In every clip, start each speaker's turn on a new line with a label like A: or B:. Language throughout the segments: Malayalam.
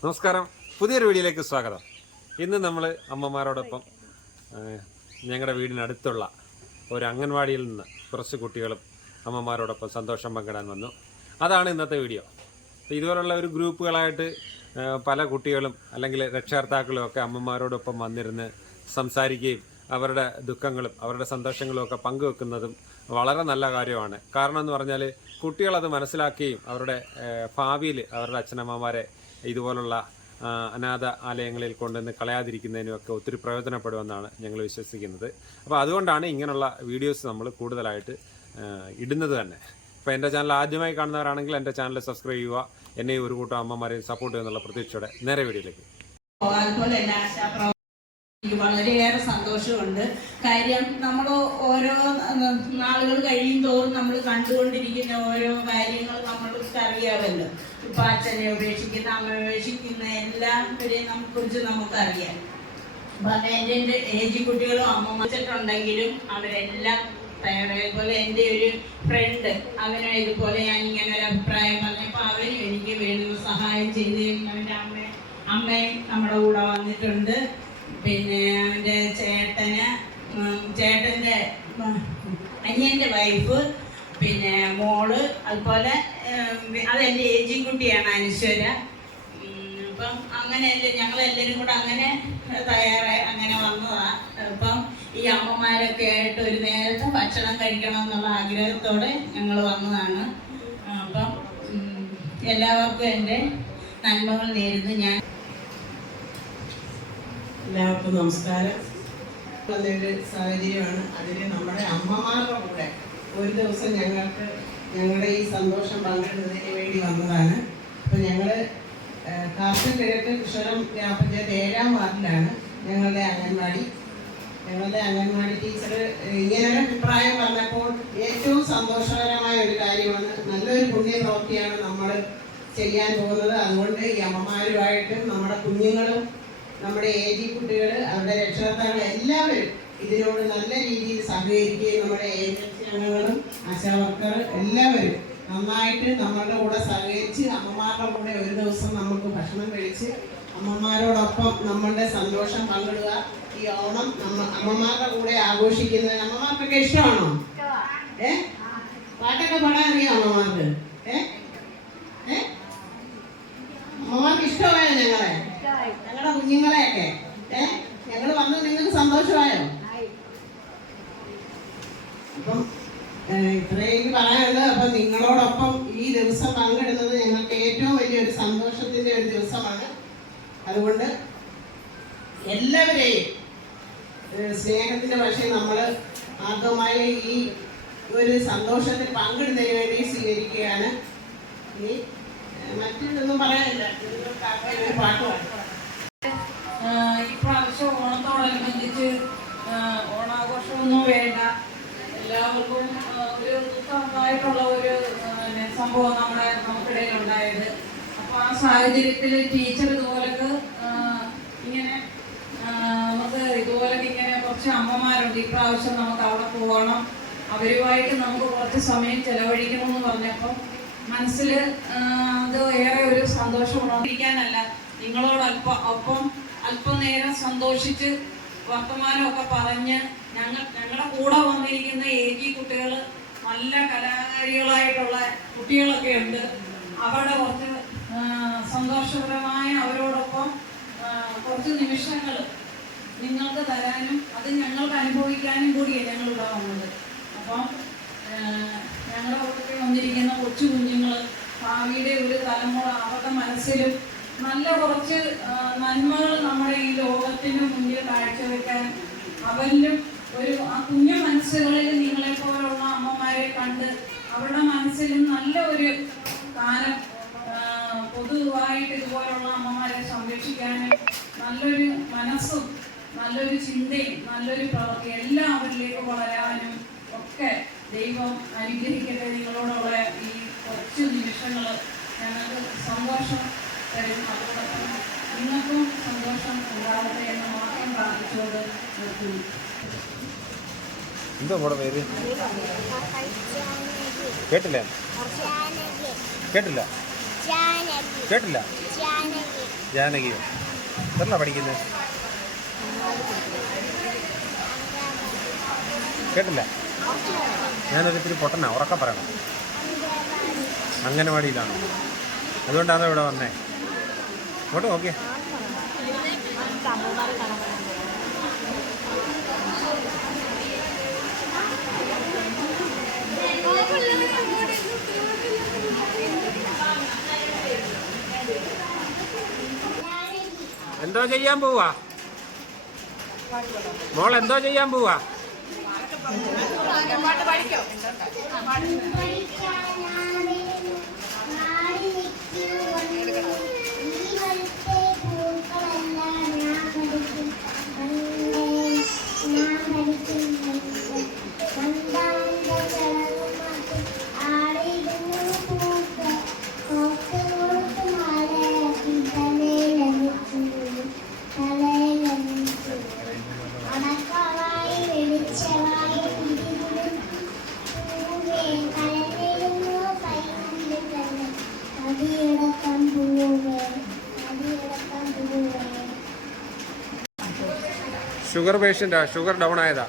A: നമസ്കാരം. പുതിയൊരു വീഡിയോയിലേക്ക് സ്വാഗതം. ഇന്ന് നമ്മൾ അമ്മമാരോടൊപ്പം ഞങ്ങളുടെ വീടിനടുത്തുള്ള ഒരു അംഗൻവാടിയിൽ നിന്ന് കുറച്ച് കുട്ടികളും അമ്മമാരോടൊപ്പം സന്തോഷം പങ്കിടാൻ വന്നു. അതാണ് ഇന്നത്തെ വീഡിയോ. ഇതുപോലുള്ള ഒരു ഗ്രൂപ്പുകളായിട്ട് പല കുട്ടികളും അല്ലെങ്കിൽ രക്ഷകർത്താക്കളും ഒക്കെ അമ്മമാരോടൊപ്പം വന്നിരുന്ന് സംസാരിക്കുകയും അവരുടെ ദുഃഖങ്ങളും അവരുടെ സന്തോഷങ്ങളും ഒക്കെ പങ്കുവെക്കുന്നതും വളരെ നല്ല കാര്യമാണ്. കാരണം എന്ന് പറഞ്ഞാൽ കുട്ടികളത് മനസ്സിലാക്കുകയും അവരുടെ ഭാവിയിൽ അവരുടെ അച്ഛനമ്മമാരെ ഇതുപോലുള്ള അനാഥ ആലയങ്ങളിൽ കൊണ്ടുവന്ന് കളയാതിരിക്കുന്നതിനും ഒക്കെ ഒത്തിരി പ്രയോജനപ്പെടുമെന്നാണ് ഞങ്ങൾ വിശ്വസിക്കുന്നത്. അപ്പോൾ അതുകൊണ്ടാണ് ഇങ്ങനെയുള്ള വീഡിയോസ് നമ്മൾ കൂടുതലായിട്ട് ഇടുന്നത് തന്നെ. ഇപ്പോൾ എന്റെ ചാനൽ ആദ്യമായി കാണുന്നവരാണെങ്കിൽ എന്റെ ചാനൽ സബ്സ്ക്രൈബ് ചെയ്യുക. എന്നെ ഒരു കൂട്ടം അമ്മമാരെയും സപ്പോർട്ട് ചെയ്യുന്നുള്ള പ്രതീക്ഷയുടെ നേരെ വീഡിയോയിലേക്ക്.
B: വളരെയേറെ സന്തോഷമുണ്ട്. കാര്യം നമ്മൾ ഓരോ നാളുകൾ കഴിയും തോറും നമ്മൾ കണ്ടുകൊണ്ടിരിക്കുന്ന ഓരോ കാര്യങ്ങൾ നമ്മൾക്ക് അറിയാമല്ലോ ഇപ്പൊ അച്ഛനെ ഉപേക്ഷിക്കുന്ന അമ്മ ഉപേക്ഷിക്കുന്ന എല്ലാവരെയും നമുക്ക് കുറിച്ച് നമുക്കറിയാം എന്റെ ഏജ് കുട്ടികളും അമ്മ വെച്ചിട്ടുണ്ടെങ്കിലും അവരെല്ലാം തയ്യാറായ. പോലെ എന്റെ ഒരു ഫ്രണ്ട് അവനെ ഇതുപോലെ ഞാൻ ഇങ്ങനെ ഒരു അഭിപ്രായം പറഞ്ഞപ്പോൾ അവനും എനിക്ക് വേണ്ടുന്ന സഹായം ചെയ്ത് അവന്റെ അമ്മ അമ്മയും നമ്മുടെ കൂടെ വന്നിട്ടുണ്ട്. പിന്നെ അവന്റെ ചേട്ടന് ചേട്ടന്റെ അനിയന്റെ വൈഫ് പിന്നെ മോൾ അതുപോലെ അതെന്റെ ഏജി കുട്ടിയാണ് അനശ്വര. അപ്പം അങ്ങനെ ഞങ്ങൾ എല്ലാവരും കൂടെ അങ്ങനെ തയ്യാറായി അങ്ങനെ വന്നതാണ് അപ്പം ഈ അമ്മമാരൊക്കെ ആയിട്ട് ഒരു നേരത്തെ ഭക്ഷണം കഴിക്കണം എന്നുള്ള ആഗ്രഹത്തോടെ ഞങ്ങൾ വന്നതാണ്. അപ്പം എല്ലാവർക്കും എന്റെ നന്മകൾ നേരുന്നു ഞാൻ.
C: എല്ലാവർക്കും നമസ്കാരം. നല്ലൊരു സാഹചര്യമാണ്. അതിന് നമ്മുടെ അമ്മമാരുടെ കൂടെ ഒരു ദിവസം ഞങ്ങൾക്ക് ഞങ്ങളുടെ ഈ സന്തോഷം പങ്കിടുന്നതിന് വേണ്ടി വന്നതാണ്. അപ്പോൾ ഞങ്ങൾ കാർഷിക കിഴക്ക് കിഷോരം ഗ്രാമപഞ്ചായത്ത് ഏഴാം വാർഡിലാണ് ഞങ്ങളുടെ അംഗൻവാടി. ഞങ്ങളുടെ അംഗൻവാടി ടീച്ചർ ഇങ്ങനെ ഒരു അഭിപ്രായം പറഞ്ഞപ്പോൾ ഏറ്റവും സന്തോഷകരമായ ഒരു കാര്യമാണ് നല്ലൊരു പുണ്യപ്രവൃത്തിയാണ് നമ്മൾ ചെയ്യാൻ പോകുന്നത്. അതുകൊണ്ട് ഈ അമ്മമാരുമായിട്ടും നമ്മുടെ കുഞ്ഞുങ്ങളും നമ്മുടെ ഏജി കുട്ടികൾ അവരുടെ രക്ഷകർത്താക്കൾ എല്ലാവരും ഇതിനോട് നല്ല രീതിയിൽ സഹകരിക്കുകയും നമ്മുടെ ഏജൻസി അംഗങ്ങളും ആശാവർക്കർ എല്ലാവരും നന്നായിട്ട് നമ്മളുടെ കൂടെ സഹകരിച്ച് അമ്മമാരുടെ കൂടെ ഒരു ദിവസം നമുക്ക് ഭക്ഷണം കഴിച്ച് അമ്മമാരോടൊപ്പം നമ്മളുടെ സന്തോഷം പങ്കിടുക. ഈ ഓണം നമ്മ അമ്മമാരുടെ കൂടെ ആഘോഷിക്കുന്നത് അമ്മമാർക്കൊക്കെ ഇഷ്ടമാണോ? ഏ? പാട്ടൊക്കെ പാടാൻ അറിയാം അമ്മമാർക്ക്? ഏ? ഏ? അമ്മമാർക്ക് ഇഷ്ടമായോ ഞങ്ങളെ? ഞങ്ങളുടെ കുഞ്ഞുങ്ങളെയൊക്കെ. ഏ? ഞങ്ങൾ വന്നത് നിങ്ങൾക്ക് സന്തോഷമായോ? അപ്പം ഇത്രയും പറയാനുള്ളത് അപ്പം നിങ്ങളോടൊപ്പം ഈ ദിവസം പങ്കിടുന്നത് ഞങ്ങൾക്ക് ഏറ്റവും വലിയൊരു സന്തോഷത്തിന്റെ ഒരു ദിവസമാണ്. അതുകൊണ്ട് എല്ലാവരെയും സ്നേഹത്തിന്റെ പക്ഷേ നമ്മൾ ആദ്യമായി ഈ ഒരു സന്തോഷത്തിൽ പങ്കിടുന്നതിന് വേണ്ടി സ്വീകരിക്കുകയാണ്. ഇനി മറ്റൊന്നും പറയാനില്ല. നിങ്ങൾക്ക് ആ ഒരു പാട്ട് പാടാം.
B: സംഭവം നമ്മുടെ നമുക്കിടയിൽ ഉണ്ടായത് അപ്പോൾ ആ സാഹചര്യത്തിൽ ടീച്ചർ ഇതുപോലൊക്കെ ഇങ്ങനെ നമുക്ക് ഇതുപോലെ ഇങ്ങനെ കുറച്ച് അമ്മമാരുണ്ട്. ഇപ്രാവശ്യം നമുക്ക് അവിടെ പോകണം. അവരുമായിട്ട് നമുക്ക് കുറച്ച് സമയം ചെലവഴിക്കണമെന്ന് പറഞ്ഞപ്പോൾ മനസ്സിൽ അത് ഏറെ ഒരു സന്തോഷം ഉണർന്നിരിക്കാനല്ല. നിങ്ങളോടൊപ്പം ഒപ്പം അല്പം നേരം സന്തോഷിച്ച് വർത്തമാനമൊക്കെ പറഞ്ഞ് ഞങ്ങൾ ഞങ്ങളുടെ കൂടെ വന്നിരിക്കുന്ന ഏജി കുട്ടികൾ നല്ല കലാകാരികളായിട്ടുള്ള കുട്ടികളൊക്കെ ഉണ്ട്. അവരുടെ കുറച്ച് സന്തോഷപരമായ അവരോടൊപ്പം കുറച്ച് നിമിഷങ്ങൾ നിങ്ങൾക്ക് തരാനും അത് ഞങ്ങൾക്ക് അനുഭവിക്കാനും കൂടിയാണ് ഞങ്ങൾ ഇവിടെ വന്നത്. അപ്പം ഞങ്ങളുടെ കൂടെ വന്നിരിക്കുന്ന കൊച്ചു കുഞ്ഞുങ്ങൾ ഭാവിയുടെ ഒരു തലമുറ അവരുടെ മനസ്സിലും നല്ല കുറച്ച് നന്മകൾ നമ്മുടെ ഈ ലോകത്തിന് മുന്നിൽ കാഴ്ചവെക്കാൻ അവരിലും ഒരു ആ കുഞ്ഞു മനസ്സുകളിൽ നിങ്ങളെ പോലുള്ള അമ്മമാരെ കണ്ട് അവരുടെ മനസ്സിലും നല്ല ഒരു കാലം പൊതുവായിട്ട് ഇതുപോലുള്ള അമ്മമാരെ സംരക്ഷിക്കാനും നല്ലൊരു മനസ്സും നല്ലൊരു ചിന്തയും നല്ലൊരു പ്രവൃത്തി എല്ലാം അവരിലേക്ക് വളരാനും ഒക്കെ ദൈവം അനുഗ്രഹിക്കട്ടെ. നിങ്ങളോടുള്ള ഈ കുറച്ച് നിമിഷങ്ങൾ ഞങ്ങൾക്ക് സന്തോഷം തരും. അതോടൊപ്പം നിങ്ങൾക്കും സന്തോഷം ഉണ്ടാകട്ടെ എന്ന് മാത്രം പ്രാർത്ഥിച്ചുകൊണ്ട് നിർത്തുന്നു.
A: എന്താ മോടെ പേര്? കേട്ടില്ല. കേട്ടില്ല. കേട്ടില്ല.
D: ജാനകി.
E: ജാനകിയോ എത്രല്ല പഠിക്കുന്നത് കേട്ടില്ല ഞാനൊരിത്തിരി പൊട്ടനാ ഉറക്കം പറയണം. അംഗനവാടിയിലാണ് അതുകൊണ്ടാണ് ഇവിടെ വന്നേ? ഇങ്ങോട്ട് നോക്കിയേ. എന്തോ ചെയ്യാൻ പോവാ? മോൾ എന്തോ ചെയ്യാൻ പോവാ?
D: അടക്കമായി
E: ഷുഗർ പേഷ്യന്റാണ് ഷുഗർ ഡൗൺ ആയതാ.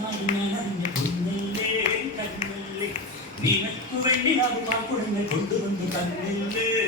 F: ചെച്ചെന്തിരന്റെ സ്വന്തമായി ഞാൻ അറിഞ്ഞ പൊന്നല്ലേ കണ്ണല്ലേ നിനക്കു വേണ്ടി അത് പാൽക്കുടങ്ങൾ കൊണ്ടുവന്ന് തന്നില്ലേ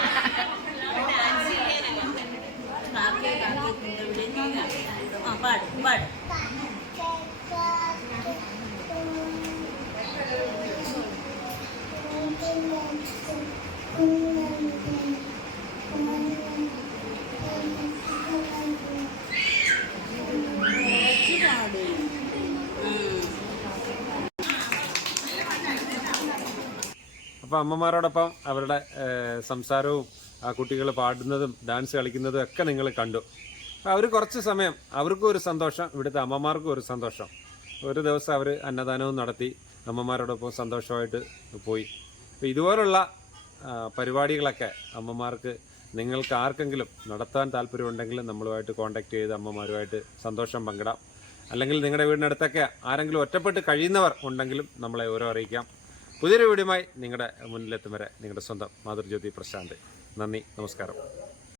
A: അപ്പോൾ അമ്മമാരോടൊപ്പം അവരുടെ സംസാരവും ആ കുട്ടികൾ പാടുന്നതും ഡാൻസ് കളിക്കുന്നതും ഒക്കെ നിങ്ങൾ കണ്ടു. അവർ കുറച്ച് സമയം അവർക്കും ഒരു സന്തോഷം ഇവിടുത്തെ അമ്മമാർക്കും ഒരു സന്തോഷം. ഒരു ദിവസം അവർ അന്നദാനവും നടത്തി അമ്മമാരോടൊപ്പം സന്തോഷമായിട്ട് പോയി. അപ്പോൾ ഇതുപോലുള്ള പരിപാടികളൊക്കെ അമ്മമാർക്ക് നിങ്ങൾക്ക് ആർക്കെങ്കിലും നടത്താൻ താല്പര്യമുണ്ടെങ്കിൽ നമ്മളുമായിട്ട് കോൺടാക്ട് ചെയ്ത് അമ്മമാരുമായിട്ട് സന്തോഷം പങ്കിടാം. അല്ലെങ്കിൽ നിങ്ങളുടെ വീടിനടുത്തൊക്കെ ആരെങ്കിലും ഒറ്റപ്പെട്ട് കഴിയുന്നവർ ഉണ്ടെങ്കിലും നമ്മളെ ഓരോ അറിയിക്കാം. പുതിയൊരു വീഡിയോയുമായി നിങ്ങളുടെ മുന്നിലെത്തും വരെ നിങ്ങളുടെ സ്വന്തം മാതൃജ്യോതി പ്രശാന്ത്. നന്ദി നമസ്കാരം.